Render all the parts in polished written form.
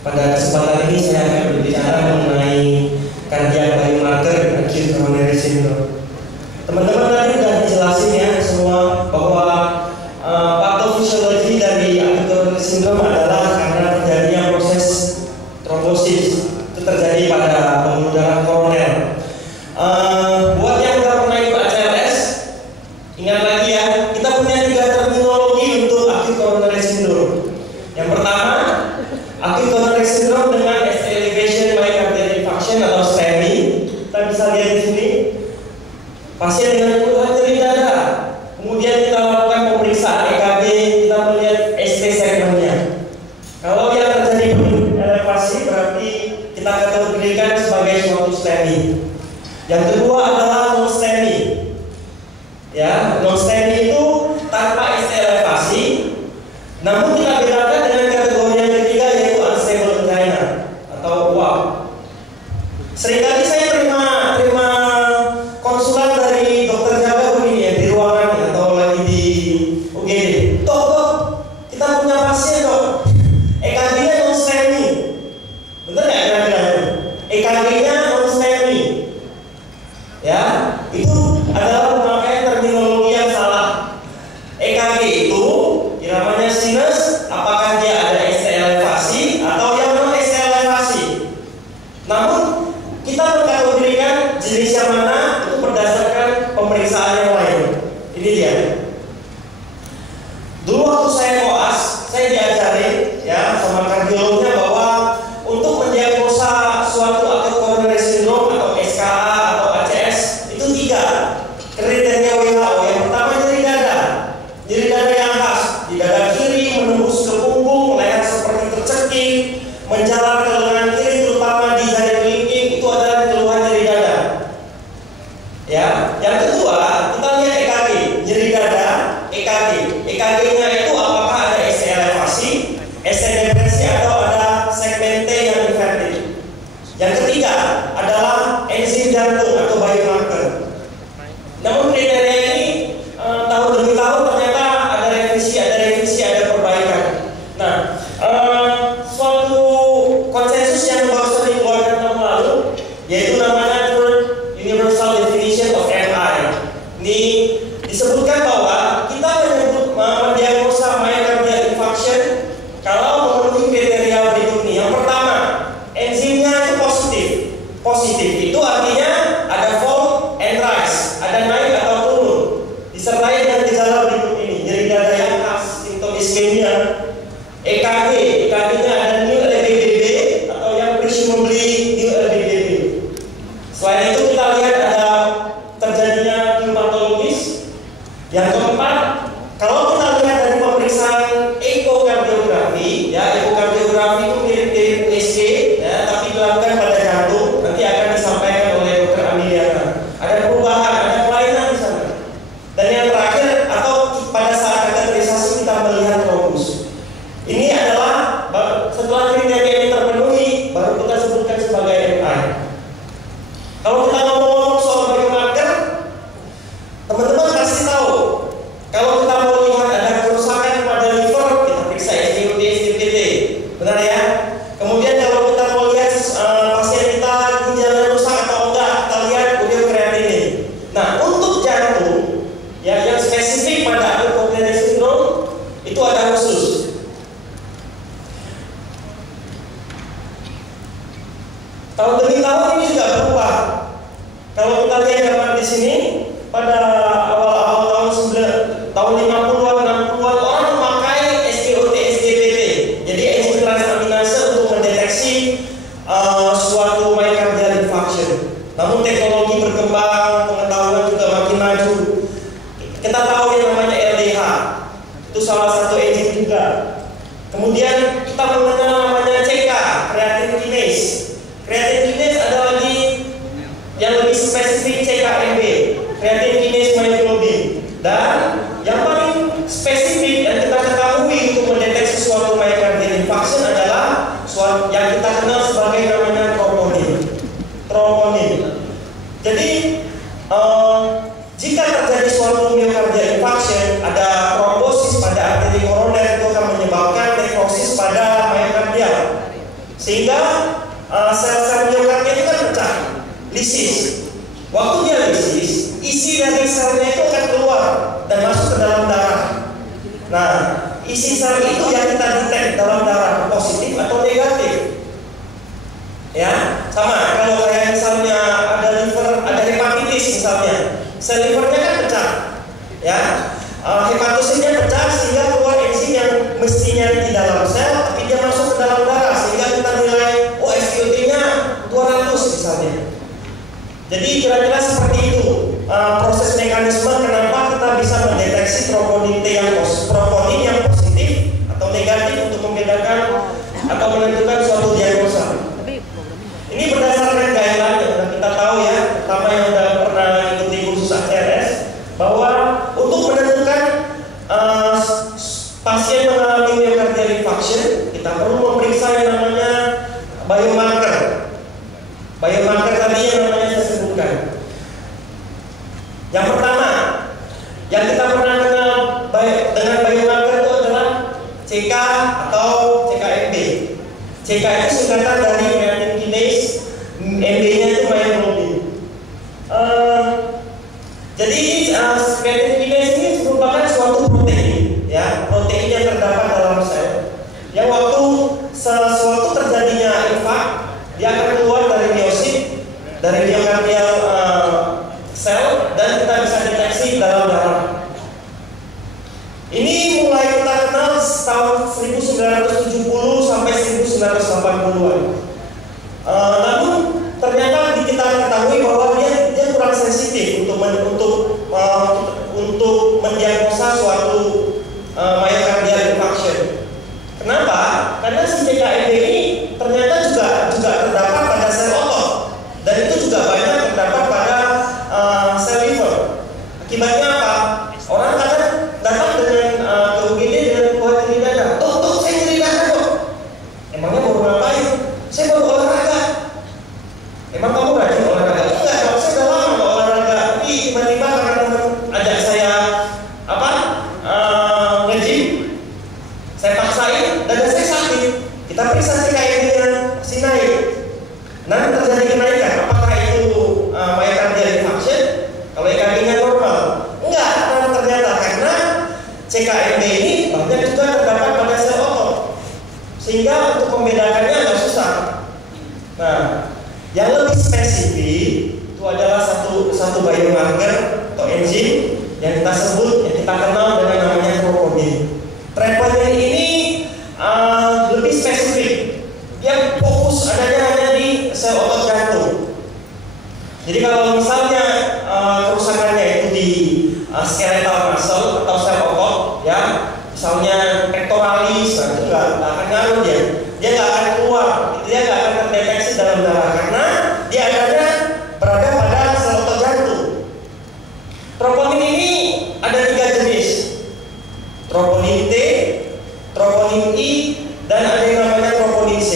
Pada kesempatan ini saya akan berbicara mengenai cardiac biomarker acute coronary syndrome. Teman-teman tadi sudah dijelasin ya semua bahwa patofisiologi dari acute coronary syndrome adalah karena terjadinya proses trombosis. Itu terjadi pada pembuluh darah koroner. Buat yang sudah pernah ikut ACLS, ingat lagi ya, kita punya 3 terminologi untuk acute coronary syndrome. Yang pertama, acute coronary syndrome dengan ST elevation myocardial infarction atau STEMI. Kita bisa lihat di sini, pasien dengan keluhan nyeri dada. Kemudian kita lakukan pemeriksaan EKG, kita melihat ST segmennya. Kalau yang terjadi elevasi berarti kita kategorikan sebagai suatu STEMI. Yang kedua adalah non STEMI. Ya, non STEMI itu tanpa ST elevasi, namun kita bedakan dengan kategori yang ketiga yaitu unstable angina atau UAP. Seringkali saya terima konsulan dari dokter jaga begini ya, di ruangan atau lagi di UGD. Dok, kita punya pasien dok, EKG-nya non STEMI. Bener nggak kira-kira itu? EKG-nya non STEMI. Ya, itu adalah pemakaian terminologi yang salah. EKG itu iramanya sinus, apakah dia ada ST elevasi atau yang non ST elevasi. Namun kita mengkategorikan jenis yang mana itu berdasarkan pemeriksaan yang lain. Ini dia. Dulu waktu saya koas, saya diajarin ya sama kardiolognya bahwa untuk mendiagnosa suatu acute coronary syndrome atau SKA atau ACS itu 3 kriteria WHO. Yang pertama nyeri dada yang khas di dada kiri menembus ke punggung, leher seperti tercekik, menjalar ke lengan kiri terutama di jari kelingking, itu adalah keluhan nyeri dada. Ya, yang kedua kita lihat EKG, nyeri dada, EKG. EKG-nya itu apakah ada ST elevasi, ST depresi atau ada segmen T yang inverted. Yang ketiga adalah enzim jantung atau biomarker. Namun kriteria ini tahun demi tahun ternyata ada revisi, ada perbaikan. Nah, suatu konsensus yang baru dikeluarkan tahun lalu yaitu namanya Universal Definition of MI. Ini disebutkan bahwa kita mendiagnosa myocardial infarction kalau memenuhi kriteria berikut ini. Yang pertama, enzimnya itu positif. Itu artinya ada fall and rise, ada naik atau turun, disertai dengan gejala berikut ini: nyeri dada yang khas, simptom iskemia. EKG-nya ada new LBBB atau yang presumably new LBBB. Selain itu kita lihat ada terjadinya pneumatologis. Yang keempat, kalau kita lihat dari pemeriksaan ekokardiografi, ya ekokardiografi itu mirip-mirip USG, ya, tapi dilakukan pada jantung. Nanti akan disampaikan oleh Dr. Amiliana. Ada perubahan, ada kelainan di sana. Dan yang terakhir, atau pada saat kateterisasi kita melihat trombus. Ini adalah setelah kriteria ini terpenuhi, baru kita sebutkan sebagai MI. Kalau kita ngomong soal biomarker, teman-teman kasih tahu. Kalau kita mau lihat ada kerusakan pada liver, kita periksa SGOT, SGPT, benar ya? Kemudian kalau kita mau lihat pasien kita ginjalnya rusak atau enggak, kita lihat urea kreatinin. Nah, untuk jantung, ya yang spesifik pada acute coronary syndrome itu ada khusus. Tahun demi tahun ini juga berubah. Kalau kita lihat gambar di sini, pada awal-awal tahun 50-an, 60-an orang memakai SGOT, SGPT. Jadi enzim transaminase untuk mendeteksi suatu myocardial infarction. Namun teknologi berkembang, pengetahuan juga makin maju. Kita tahu yang namanya LDH. Itu salah satu enzim juga. Kemudian kita mengenal namanya CK, creatine kinase. Creatine kinase ada lagi yang lebih spesifik CKMB, creatine kinase myoglobin. Dan yang paling spesifik dan kita ketahui untuk mendeteksi suatu myocardial infarction adalah yang kita kenal sebagai namanya troponin. Jadi jika terjadi suatu myocardial infarction, ada trombosis pada arteri koroner, itu akan menyebabkan nekrosis pada myocardial. sehingga sel-sel miokardnya itu kan pecah, lisis. Waktu dia lisis, isi dari selnya itu akan keluar dan masuk ke dalam darah. Nah, isi sel itu yang kita detek dalam darah positif atau negatif. Ya, sama kalau kayak misalnya ada liver, ada hepatitis misalnya, sel livernya kan pecah, ya, hepatositnya pecah sehingga keluar enzim yang mestinya di dalam sel, tapi dia masuk ke dalam darah sehingga kita nilai SpO2-nya 200 misalnya. Jadi kira-kira seperti itu proses mekanisme kenapa kita bisa mendeteksi troponin T yang positif atau negatif untuk membedakan atau menentukan suatu diagnosa. Ini berdasarkan guideline yang kita tahu ya, terutama yang sudah pernah ikuti kursus ACLS, bahwa untuk menentukan pasien mengalami myocardial infarction, kita perlu memeriksa yang namanya biomarker. Biomarker tadi yang namanya saya sebutkan. Yang pertama, yang kita pernah kenal dengan biomarker itu adalah CK atau CKMB. CK itu singkatan dari creatine kinase, MB-nya itu myoglobin. Jadi creatine kinase ini merupakan suatu protein, ya, protein yang terdapat dalam sel. Yang waktu sesuatu terjadinya infak, dia akan keluar dari miosit, dari myocardial sel, dan kita bisa deteksi dalam darah. Ini mulai kita kenal tahun 1970 sampai 1980-an. Namun ternyata kita ketahui bahwa dia kurang sensitif untuk mendiagnosa suatu myocardial infarction. Kenapa? Karena si CKMB ini ternyata juga terdapat pada sel otot, dan itu juga banyak terdapat pada sel liver. Akibatnya apa? Orang kadang datang dengan ke UGD dengan buat nyeri dada. Tuh, saya nyeri dada kok. Emangnya baru ngapain? Saya baru olahraga. Emang kamu rajin olahraga? Enggak, kalau saya udah lama nggak olahraga. Tapi tiba-tiba karena teman ajak saya nge-gym, saya paksain, dada saya sakit. Kita periksa CKMB-nya si naik. Nanti terjadi kenaikan. Apakah itu myocardial infarction? Kalau EKG-nya normal? Enggak, ternyata karena CKMB ini banyak juga terdapat pada sel otot, sehingga untuk membedakannya agak susah. Nah, yang lebih spesifik itu adalah satu biomarker atau enzim yang kita sebut, yang kita kenal dengan namanya troponin. Troponin ini lebih spesifik, dia fokus adanya hanya di sel otot jantung. Jadi kalau misalnya kerusakannya itu di skeletal muscle atau sel otot, ya, misalnya pectoralis, nah itu nggak akan ngaruh dia nggak akan keluar, dia nggak akan terdeteksi dalam darah karena dia adanya berada pada sel otot jantung. Troponin ini ada 3 jenis, troponin T, troponin I, dan ada yang namanya troponin C.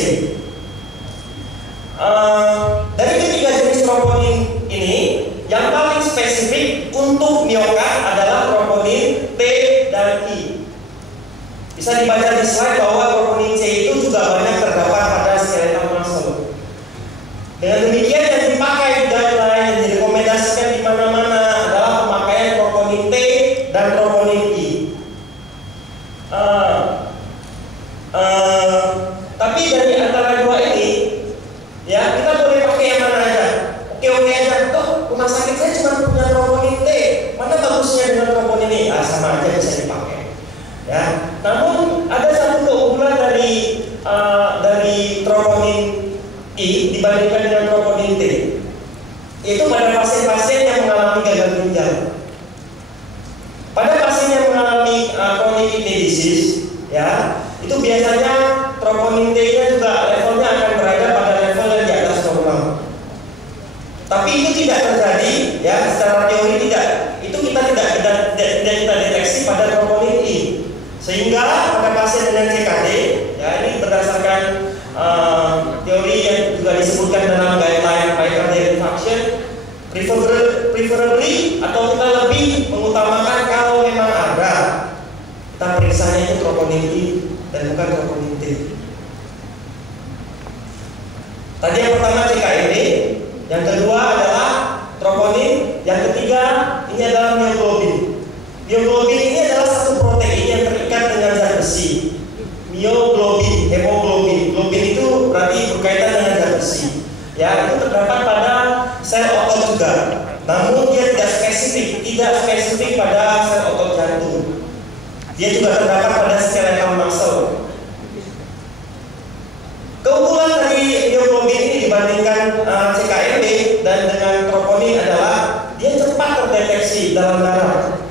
Dari ketiga jenis troponin ini, yang paling spesifik untuk miokard adalah troponin T dan I. Bisa dibaca di slide bahwa troponin C itu juga banyak terdapat pada skeletal muscle. Dengan demikian yang dipakai di guideline, yang direkomendasikan di mana-mana adalah pemakaian troponin T dan troponin I. Tapi dari antara dua ini, ya, kita boleh pakai yang mana aja. Oke aja. Toh rumah sakit saya cuma punya troponin T, mana bagusnya dengan troponin ini? Sama aja bisa dipakai. Ya. Namun ada satu keunggulan dari troponin I dibandingkan dengan troponin T, yaitu pada pasien-pasien yang mengalami gagal ginjal. Pada pasien yang mengalami chronic kidney disease, ya, itu biasanya troponin T-nya juga levelnya akan berada pada level yang di atas normal. Tapi itu tidak terjadi, ya, secara teori tidak. Itu kita tidak kita deteksi pada troponin I. Sehingga pada pasien dengan CKD, ya, ini berdasarkan teori yang juga disebutkan dalam guideline myocardial infarction, preferably atau kita lebih mengutamakan kalau memang ada, kita periksanya itu troponin I dan bukan troponin T. Tadi yang pertama CKMB, yang kedua adalah troponin, yang ketiga ini adalah mioglobin. Mioglobin ini adalah satu protein yang terikat dengan zat besi. Mioglobin, hemoglobin. Globin itu berarti berkaitan dengan zat besi. Ya, itu terdapat pada sel otot juga. Namun dia tidak spesifik pada sel otot jantung. Dia juga terdapat pada skeletal muscle. Keunggulan dari mioglobin ini dibandingkan CKMB dan dengan troponin adalah dia cepat terdeteksi dalam darah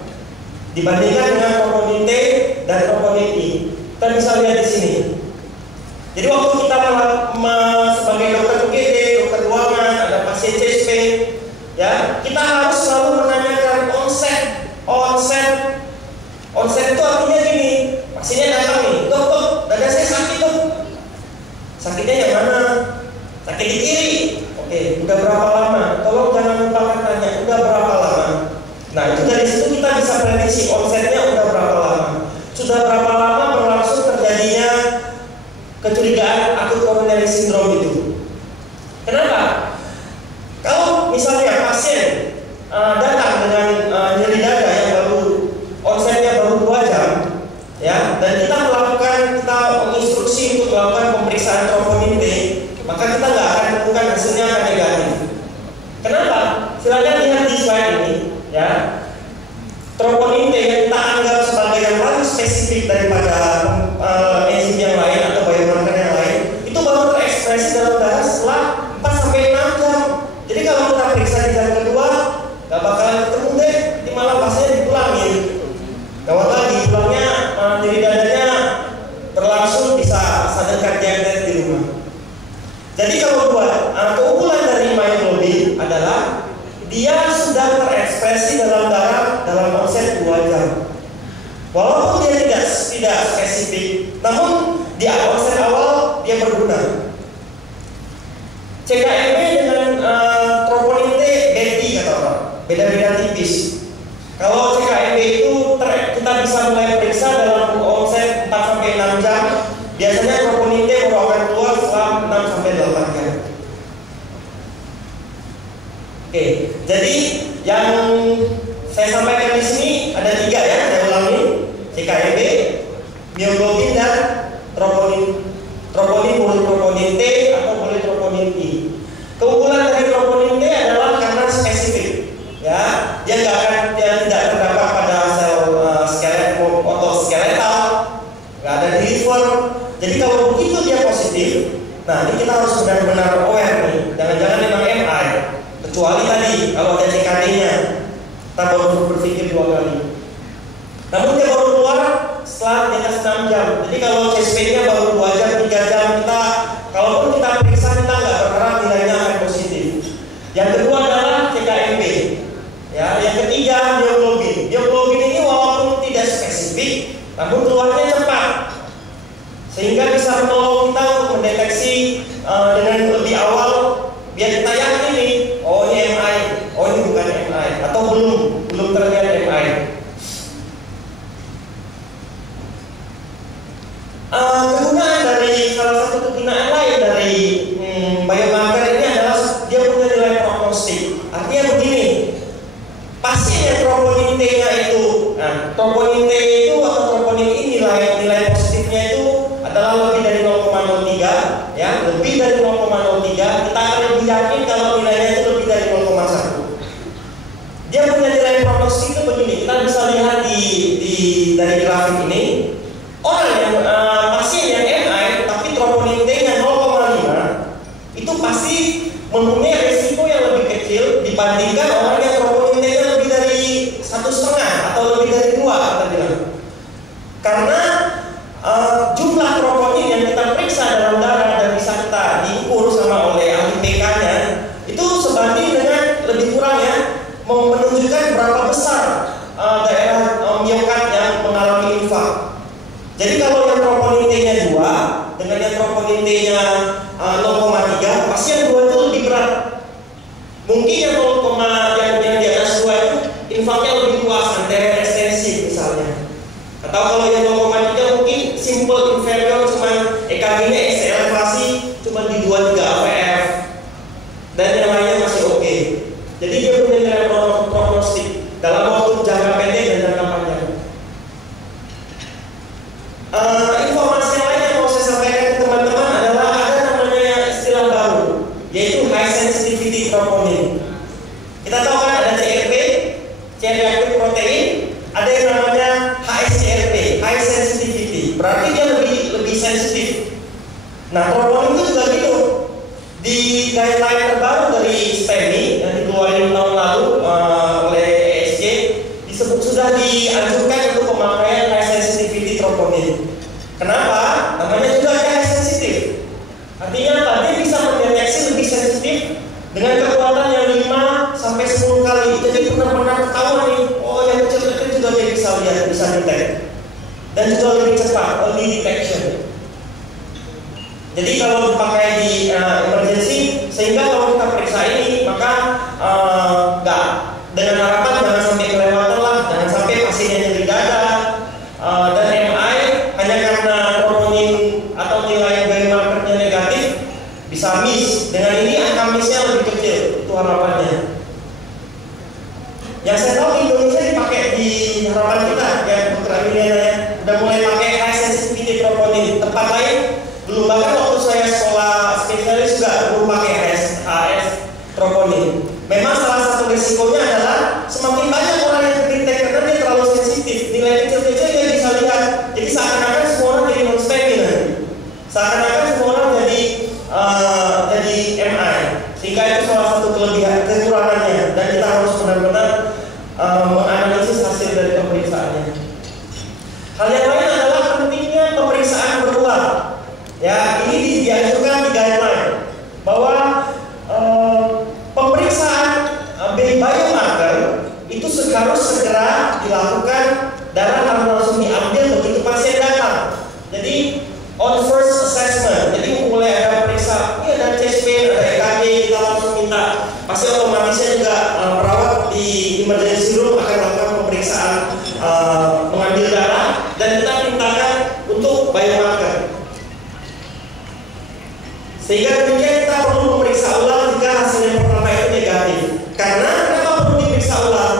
dibandingkan dengan troponin T dan troponin I. Kita bisa lihat di sini. Jadi waktu kita sebagai dokter UGD, dokter ruangan, ada pasien CSP, ya kita harus selalu menanyakan onset itu artinya gini, pasiennya datang nih, dok, dada saya sakit dok. Sakitnya yang mana? Sakit di kiri. Oke, udah berapa lama? Tolong jangan lupa tanya, udah berapa lama? Nah, itu dari situ kita bisa prediksi onsetnya udah berapa lama. Sudah berapa lama berlangsung terjadinya kecurigaan akut coronary syndrome itu. Kenapa? Kalau misalnya pasien datang dengan nyeri dada yang baru onsetnya baru 2 jam, ya, dan kita menginstruksi untuk melakukan pemeriksaan troponin T, maka kita nggak akan menemukan hasilnya akan negatif. Kenapa? Silakan lihat di slide ini, ya. Troponin T yang kita anggap sebagai yang paling spesifik daripada enzim yang lain atau biomarker yang lain, itu baru terekspresi dalam darah setelah 4-6 jam. Jadi kalau kita periksa di jam kedua, nggak bakalan ketemu deh, di malam pasiennya dipulangin. Gawat lagi, pulangnya nyeri dadanya berlangsung bisa sudden cardiac death di rumah. Jadi kalau keunggulan dari myoglobin adalah dia sudah terekspresi dalam darah dalam onset 2 jam. Walaupun dia tidak spesifik, namun di onset awal dia berguna. CKMB dengan troponin T kata orang, beda-beda tipis. Kalau CKMB itu kita bisa mulai periksa dalam onset 4-6 jam. Biasanya troponin T baru akan keluar setelah 6-8 jam. Oke, jadi yang saya sampaikan di sini ada 3 ya, saya ulangi: CKMB, mioglobin dan troponin. Troponin boleh troponin T atau boleh troponin I. Keunggulan dari troponin T adalah karena spesifik, ya, dia tidak terdapat pada sel otoskeletal, nggak ada di liver. Jadi kalau begitu dia positif, nah ini kita harus benar-benar aware nih, jangan-jangan memang MI. Kecuali tadi kalau ada CKD-nya, kita baru berpikir 2 kali. Namun dia baru keluar setelah di atas 6 jam. Jadi kalau CSP-nya baru 2 jam, 3 jam, kalaupun kita periksa kita nggak berharap nilainya akan positif. Yang kedua adalah CKMB. Ya, yang ketiga mioglobin. Mioglobin ini walaupun tidak spesifik, namun keluarnya cepat, sehingga bisa menolong kita untuk mendeteksi dengan lebih awal, biar kita yakin nih, oh ini MI, oh ini bukan MI, atau belum terlihat MI. Kegunaan dari salah satu kegunaan lain dari biomarker ini adalah dia punya nilai prognostik. Artinya begini, pasien yang troponin T-nya itu, troponin T itu atau troponin ini nilai positifnya itu adalah lebih dari 0,03, ya, lebih dari 0,03. Kita akan lebih yakin kalau nilainya itu lebih dari 0,1. Dia punya nilai prognostik itu begini. Kita bisa lihat dari grafik ini. Orang yang pasien yang MI tapi troponin T-nya 0,5 itu pasti mempunyai resiko yang lebih kecil dibandingkan orang yang troponin T-nya lebih dari 1,5 atau lebih dari 2 kita bilang. Karena jumlah troponin yang kita periksa dalam darah dan bisa kita diukur sama oleh ahli PK-nya itu sebanding dengan lebih kurang ya, menunjukkan berapa besar daerah miokard yang mengalami infak. Jadi kalau yang troponin T-nya 2 dengan yang troponin T-nya 0,3, pasti yang 2 itu lebih berat. Mungkin yang di atas 2 itu infaknya lebih luas, anterior ekstensif misalnya. Atau kalau yang 0,3 mungkin simple inferior, cuma EKG-nya elevasi cuma di 2-3 AVF. troponin. Kita tahu kan ada CRP, chain reactive protein, ada yang namanya HSCRP, high sensitivity. Berarti dia lebih sensitif. Nah, troponin itu juga gitu. Di guideline terbaru dari SPEMI yang dikeluarkan tahun lalu oleh ESG disebut sudah dianjurkan untuk pemakaian high sensitivity troponin. Kenapa? Namanya juga high sensitif. Artinya apa? Dia bisa mendeteksi lebih sensitif dengan kekuatan yang 5 sampai 10 kali. Jadi benar-benar ketahuan nih, oh yang kecil-kecil juga dia bisa lihat, bisa detect. Dan juga lebih cepat, early detection. Jadi kalau dipakai di emergency, sehingga kalau kita periksa ini, maka nggak dengan harapan jangan sampai kelewatan lah, jangan sampai pasiennya nyeri dada dan MI hanya karena troponin atau nilai biomarkernya negatif bisa miss. Dengan ini angka missnya lebih kecil, itu harapannya. Yang saya tahu di Indonesia dipakai di harapan kita, ya Dr. Amelia ya, udah mulai pakai high sensitivity troponin. Tempat lain belum, bahkan waktu saya sekolah spesialis juga belum pakai HS troponin. Memang salah satu risikonya adalah semakin banyak orang yang terdetek karena dia terlalu sensitif, nilai kecil-kecil dia bisa lihat. Jadi seakan-akan semua orang jadi non-SPEMI nanti. Seakan-akan semua orang jadi MI. Sehingga itu salah satu kekurangannya, dan kita harus benar-benar menganalisis hasil dari pemeriksaannya. Hal yang lain adalah pentingnya pemeriksaan berulang. Ya, ini dianjurkan di guideline bahwa pemeriksaan biomarker itu harus segera dilakukan, darah harus langsung diambil begitu pasien datang. Jadi on first assessment, jadi mulai ada periksa, ini ada chest pain, ada EKG, kita langsung minta. Pasti otomatisnya juga perawat di emergency room akan melakukan pemeriksaan mengambil darah, dan kita mintakan untuk biomarker. Sehingga demikian kita perlu memeriksa ulang jika hasil yang pertama itu negatif. Karena kenapa perlu diperiksa ulang?